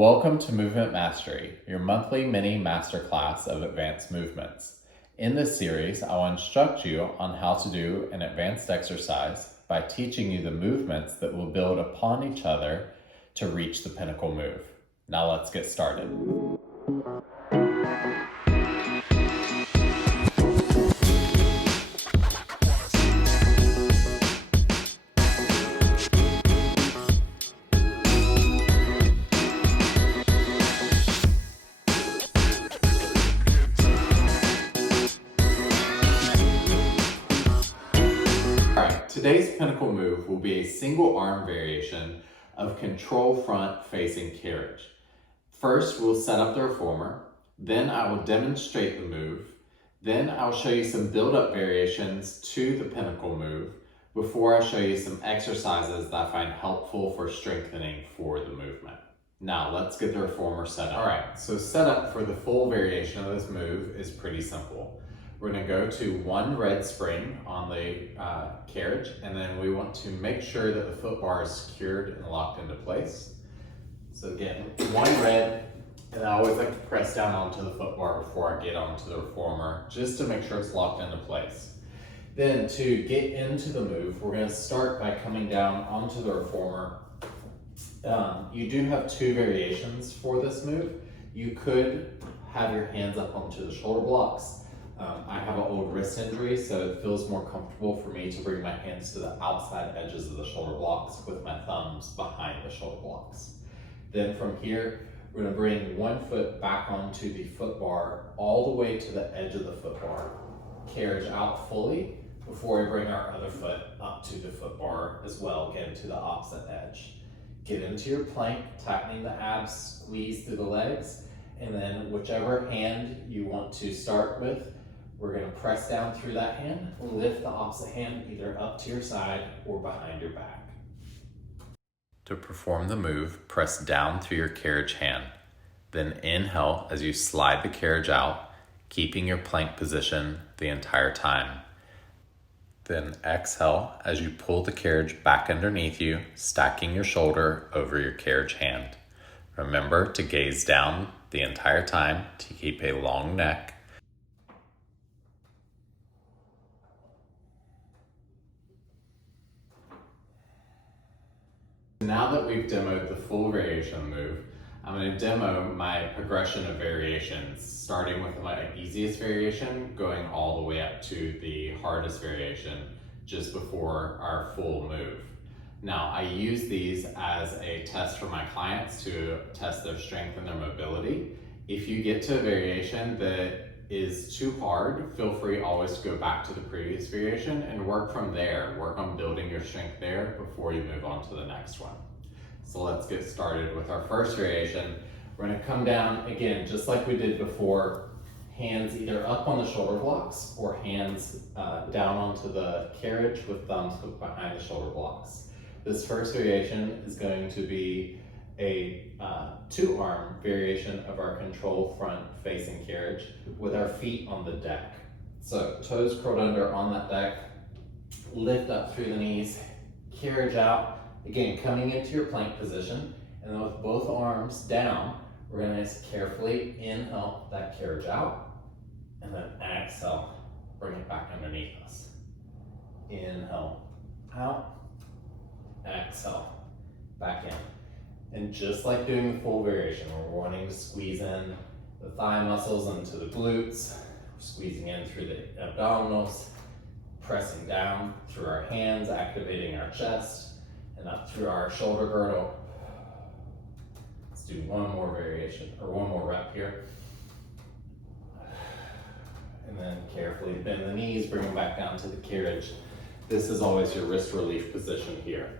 Welcome to Movement Mastery, your monthly mini masterclass of advanced movements. In this series, I will instruct you on how to do an advanced exercise by teaching you the movements that will build upon each other to reach the Pinnacle Move. Now let's get started. Today's Pinnacle Move will be a single arm variation of control front facing carriage. First, we'll set up the reformer, then I will demonstrate the move, then I'll show you some build-up variations to the Pinnacle Move before I show you some exercises that I find helpful for strengthening for the movement. Now, let's get the reformer set up. All right, so setup for the full variation of this move is pretty simple. We're going to go to one red spring on the carriage, and then we want to make sure that the foot bar is secured and locked into place. So again, one red, and I always like to press down onto the foot bar before I get onto the reformer, just to make sure it's locked into place. Then to get into the move, we're going to start by coming down onto the reformer. You do have two variations for this move. You could have your hands up onto the shoulder blocks. I have an old wrist injury, so it feels more comfortable for me to bring my hands to the outside edges of the shoulder blocks with my thumbs behind the shoulder blocks. Then from here, we're going to bring one foot back onto the foot bar all the way to the edge of the foot bar. Carriage out fully before we bring our other foot up to the foot bar as well, again to the opposite edge. Get into your plank, tightening the abs, squeeze through the legs, and then whichever hand you want to start with, we're going to press down through that hand, lift the opposite hand either up to your side or behind your back. To perform the move, press down through your carriage hand. Then inhale as you slide the carriage out, keeping your plank position the entire time. Then exhale as you pull the carriage back underneath you, stacking your shoulder over your carriage hand. Remember to gaze down the entire time to keep a long neck. Now that we've demoed the full variation move, I'm going to demo my progression of variations, starting with my easiest variation, going all the way up to the hardest variation just before our full move. Now, I use these as a test for my clients to test their strength and their mobility. If you get to a variation that is too hard, feel free always to go back to the previous variation and work from there. Work on building your strength there before you move on to the next one. So let's get started with our first variation. We're going to come down again, just like we did before, hands either up on the shoulder blocks or hands down onto the carriage with thumbs hooked behind the shoulder blocks. This first variation is going to be a two-arm variation of our control front facing carriage with our feet on the deck. So toes curled under on that deck, lift up through the knees, carriage out, again coming into your plank position, and then with both arms down, we're going to carefully inhale that carriage out, and then exhale, bring it back underneath us. Inhale, out, exhale, back in. And just like doing the full variation, we're wanting to squeeze in the thigh muscles into the glutes, squeezing in through the abdominals, pressing down through our hands, activating our chest, and up through our shoulder girdle. Let's do one more variation, or one more rep here. And then carefully bend the knees, bring them back down to the carriage. This is always your wrist relief position here.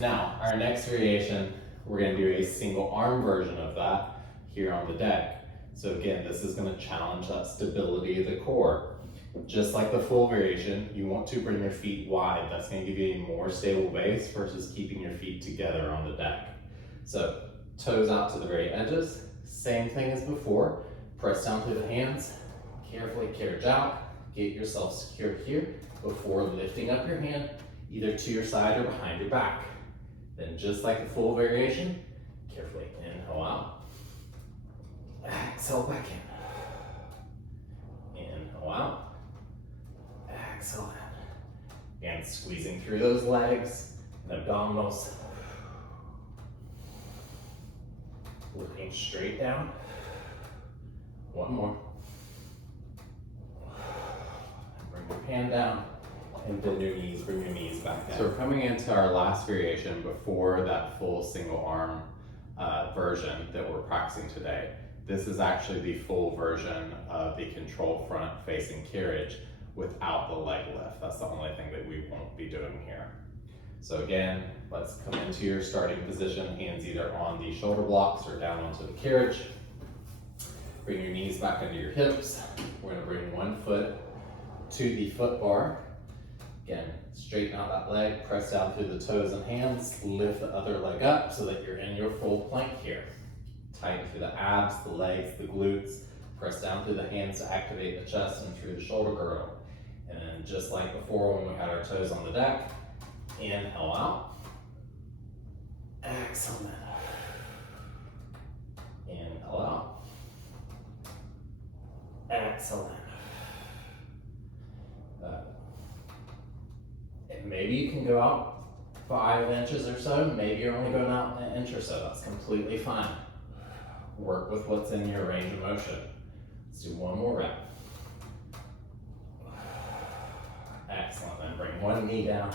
Now, our next variation, we're going to do a single arm version of that here on the deck. So again, this is going to challenge that stability of the core. Just like the full variation, you want to bring your feet wide. That's going to give you a more stable base versus keeping your feet together on the deck. So toes out to the very edges, same thing as before. Press down through the hands, carefully carriage out, get yourself secured here before lifting up your hand either to your side or behind your back. Then just like the full variation, carefully inhale Inhale out. Exhale back in. Inhale out. Exhale in. And squeezing through those legs and abdominals. Looking straight down. One more. Bring your hand down and bend your knees, bring your knees back down. So we're coming into our last variation before that full single arm version that we're practicing today. This is actually the full version of the control front facing carriage without the leg lift. That's the only thing that we won't be doing here. So again, let's come into your starting position, hands either on the shoulder blocks or down onto the carriage. Bring your knees back into your hips. We're gonna bring one foot to the foot bar. Again, straighten out that leg, press down through the toes and hands, lift the other leg up so that you're in your full plank here. Tighten through the abs, the legs, the glutes. Press down through the hands to activate the chest and through the shoulder girdle. And then just like before when we had our toes on the deck, inhale out. Exhale in. Inhale out. Exhale in. Maybe you can go out 5 inches or so. Maybe you're only going out an inch or so. That's completely fine. Work with what's in your range of motion. Let's do one more rep. Excellent. Then bring one knee down,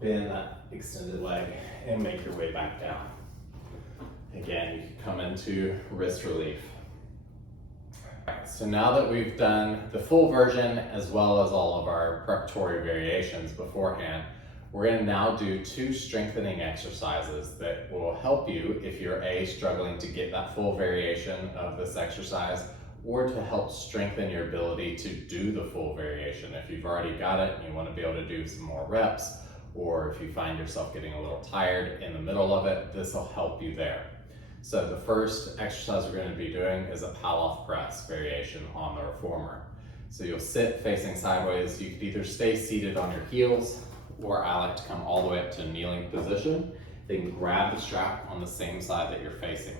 bend that extended leg, and make your way back down. Again, you can come into wrist relief. So now that we've done the full version as well as all of our preparatory variations beforehand, we're going to now do 2 strengthening exercises that will help you if you're struggling to get that full variation of this exercise, or to help strengthen your ability to do the full variation. If you've already got it and you want to be able to do some more reps, or if you find yourself getting a little tired in the middle of it, this will help you there. So the first exercise we're going to be doing is a pal-off press variation on the reformer. So you'll sit facing sideways. You could either stay seated on your heels, or I like to come all the way up to a kneeling position. Then grab the strap on the same side that you're facing.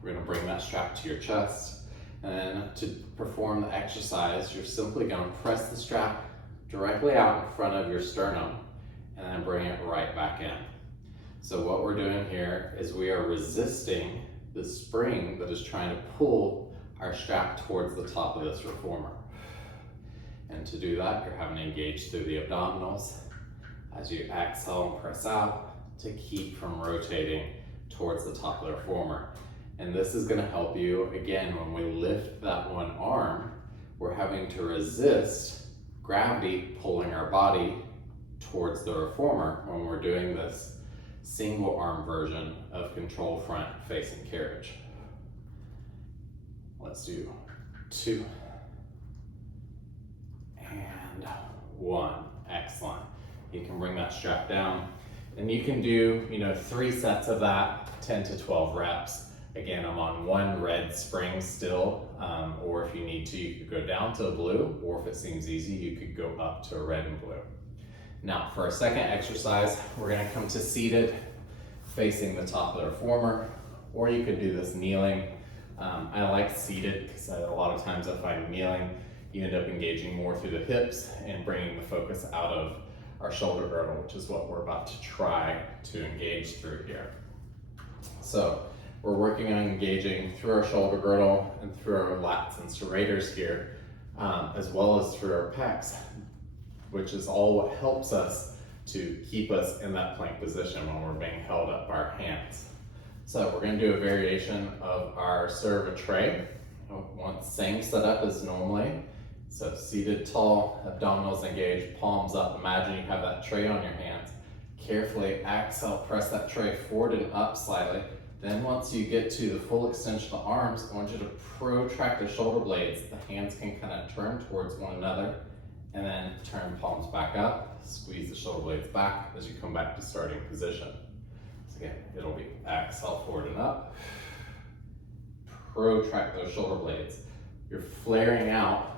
We're going to bring that strap to your chest. And then to perform the exercise, you're simply going to press the strap directly out in front of your sternum and then bring it right back in. So what we're doing here is we are resisting the spring that is trying to pull our strap towards the top of this reformer. And to do that, you're having to engage through the abdominals as you exhale and press out to keep from rotating towards the top of the reformer. And this is going to help you, again, when we lift that one arm, we're having to resist gravity pulling our body towards the reformer when we're doing this single arm version of control front facing carriage. Let's do 2 and 1. Excellent. You can bring that strap down and you can do 3 sets of that, 10 to 12 reps. Again, I'm on 1 red spring still, or if you need to, you could go down to a blue, or if it seems easy, you could go up to a red and blue. Now, for our second exercise, we're going to come to seated, facing the top of the reformer, or you could do this kneeling. I like seated because a lot of times I find kneeling, you end up engaging more through the hips and bringing the focus out of our shoulder girdle, which is what we're about to try to engage through here. So we're working on engaging through our shoulder girdle and through our lats and serrators here, as well as through our pecs, which is all what helps us to keep us in that plank position when we're being held up by our hands. So we're going to do a variation of our serve a tray. Same setup as normally. So seated tall, abdominals engaged, palms up. Imagine you have that tray on your hands. Carefully exhale, press that tray forward and up slightly. Then once you get to the full extension of the arms, I want you to protract the shoulder blades. The hands can kind of turn towards one another, and then turn palms back up. Squeeze the shoulder blades back as you come back to starting position. So again, it'll be exhale forward and up. Protract those shoulder blades. You're flaring out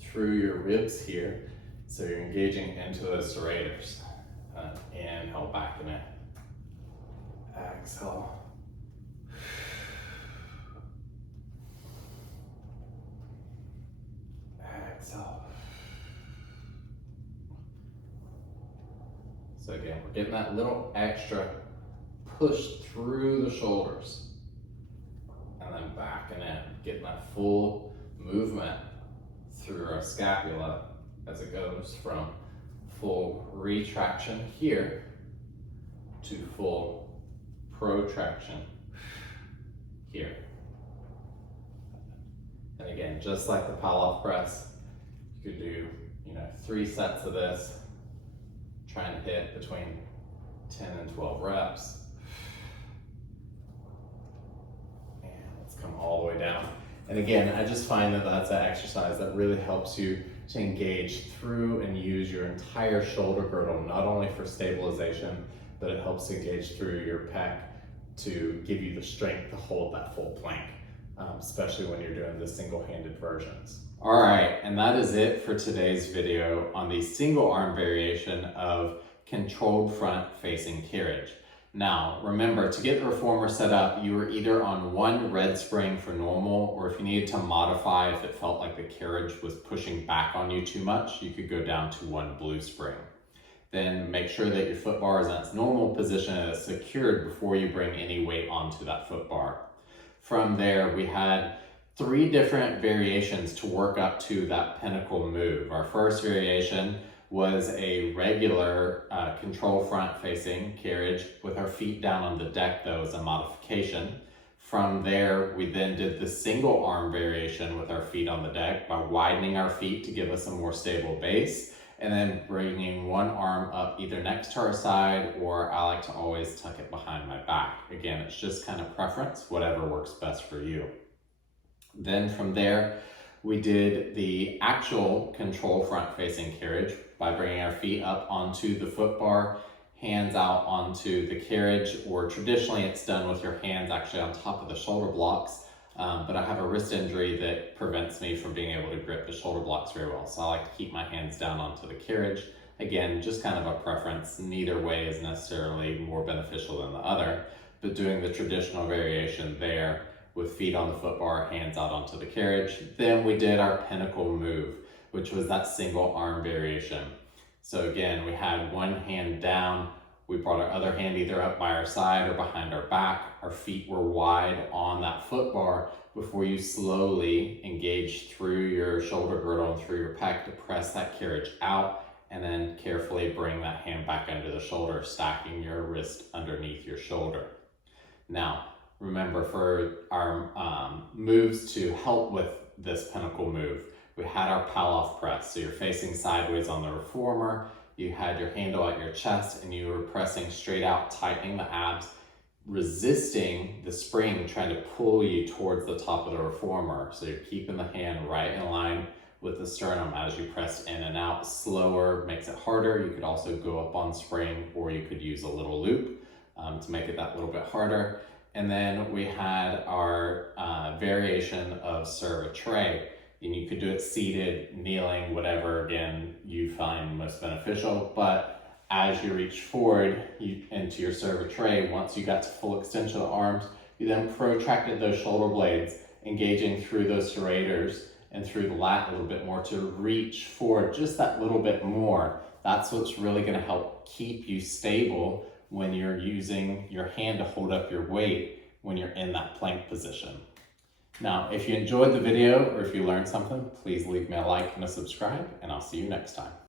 through your ribs here, so you're engaging into those serrators. Inhale back and in. Exhale. So again, we're getting that little extra push through the shoulders and then backing in, getting that full movement through our scapula as it goes from full retraction here to full protraction here. And again, just like the pile-off press, you could do 3 sets of this, trying to hit between 10 and 12 reps. And let's come all the way down. And again, I just find that that's an exercise that really helps you to engage through and use your entire shoulder girdle, not only for stabilization, but it helps engage through your pec to give you the strength to hold that full plank, especially when you're doing the single-handed versions. All right, and that is it for today's video on the single arm variation of controlled front facing carriage. Now, remember, to get the reformer set up, you were either on 1 red spring for normal, or if you needed to modify, if it felt like the carriage was pushing back on you too much, you could go down to 1 blue spring. Then make sure that your foot bar is in its normal position and it's secured before you bring any weight onto that foot bar. From there, we had 3 different variations to work up to that Pinnacle Move. Our first variation was a regular control front facing carriage with our feet down on the deck, though, as a modification. From there, we then did the single arm variation with our feet on the deck by widening our feet to give us a more stable base, and then bringing 1 arm up either next to our side, or I like to always tuck it behind my back. Again, it's just kind of preference, whatever works best for you. Then from there, we did the actual control front facing carriage by bringing our feet up onto the foot bar, hands out onto the carriage, or traditionally it's done with your hands actually on top of the shoulder blocks. But I have a wrist injury that prevents me from being able to grip the shoulder blocks very well. So I like to keep my hands down onto the carriage. Again, just kind of a preference. Neither way is necessarily more beneficial than the other, but doing the traditional variation there with feet on the foot bar, hands out onto the carriage. Then we did our Pinnacle Move, which was that single arm variation. So again, we had 1 hand down, we brought our other hand either up by our side or behind our back. Our feet were wide on that foot bar before you slowly engage through your shoulder girdle and through your pec to press that carriage out, and then carefully bring that hand back under the shoulder, stacking your wrist underneath your shoulder. Now, remember, for our moves to help with this Pinnacle Move, we had our pal-off press. So you're facing sideways on the reformer, you had your handle at your chest, and you were pressing straight out, tightening the abs, resisting the spring trying to pull you towards the top of the reformer. So you're keeping the hand right in line with the sternum as you press in and out. Slower makes it harder. You could also go up on spring, or you could use a little loop to make it that little bit harder. And then we had our variation of serve a tray. And you could do it seated, kneeling, whatever, again, you find most beneficial. But as you reach forward into your serve a tray, once you got to full extension of the arms, you then protracted those shoulder blades, engaging through those serrators and through the lat a little bit more to reach forward just that little bit more. That's what's really going to help keep you stable when you're using your hand to hold up your weight when you're in that plank position. Now, if you enjoyed the video or if you learned something, please leave me a like and a subscribe, and I'll see you next time.